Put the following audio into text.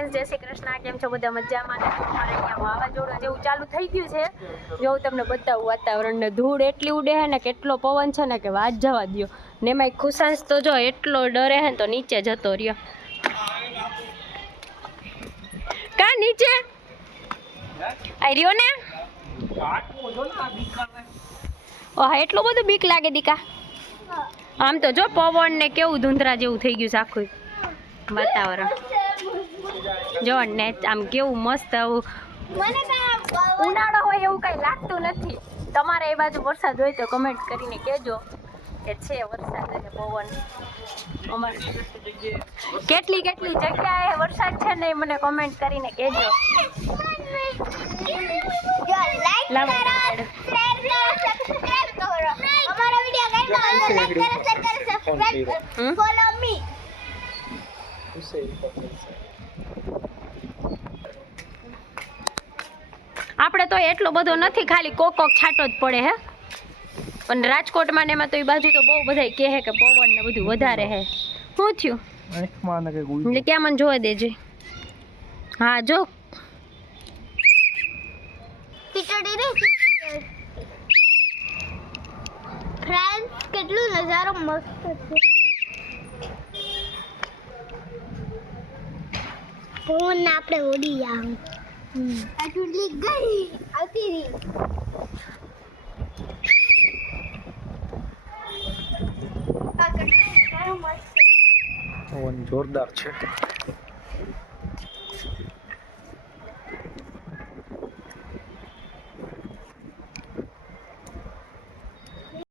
Guys, જય શ્રી કૃષ્ણ. કેમ છો બધા? મજામાં? અમારે અહીંયા વાવાઝોડું જેવું ચાલુ થઈ ગયું છે. જો હું તમને બતાવું વાતાવરણને, ધૂળ એટલી ઉડે છે ને, કેટલો પવન છે ને કે વાત જવા દો. ને એમાં ખુશાંશ તો જો એટલો ડરે છે ને તો નીચે જતો રહ્યો. કા નીચે આ રહ્યો ને? ઓહ, એટલું બધું બીક લાગે દીકા? આમ તો જો પવન ને કેવું ધૂંધરા જેવું થઈ ગયું છે આખું વાતાવરણ. જો ને આમ કેવું મસ્ત આવું ઉનાળો હોય એવું કઈ લાગતું નથી. તમારે એ બાજુ વરસાદ હોય તો કમેન્ટ કરીને કહેજો કે છે વરસાદ અને પવન. કેટલી કેટલી જગ્યાએ વરસાદ છે ને એ મને કમેન્ટ કરીને કહેજો. આપણે તો એટલો બધો નથી, ખાલી કોક છાંટો જ પડે હે. પણ રાજકોટમાં ને એમાં તો એ બાજુ તો બહુ બધા કહે કે પવન ને બધું વધારે હે. શું થયું? એટલે ક્યાં મને જોવા દેજે. હા જો ફ્રેન્ડ્સ, કેટલું નજારો મસ્ત છે. ફોન આપણે ઉડી જાવ. આટલી ગઈ આવતી રહી. પવન જોરદાર છે.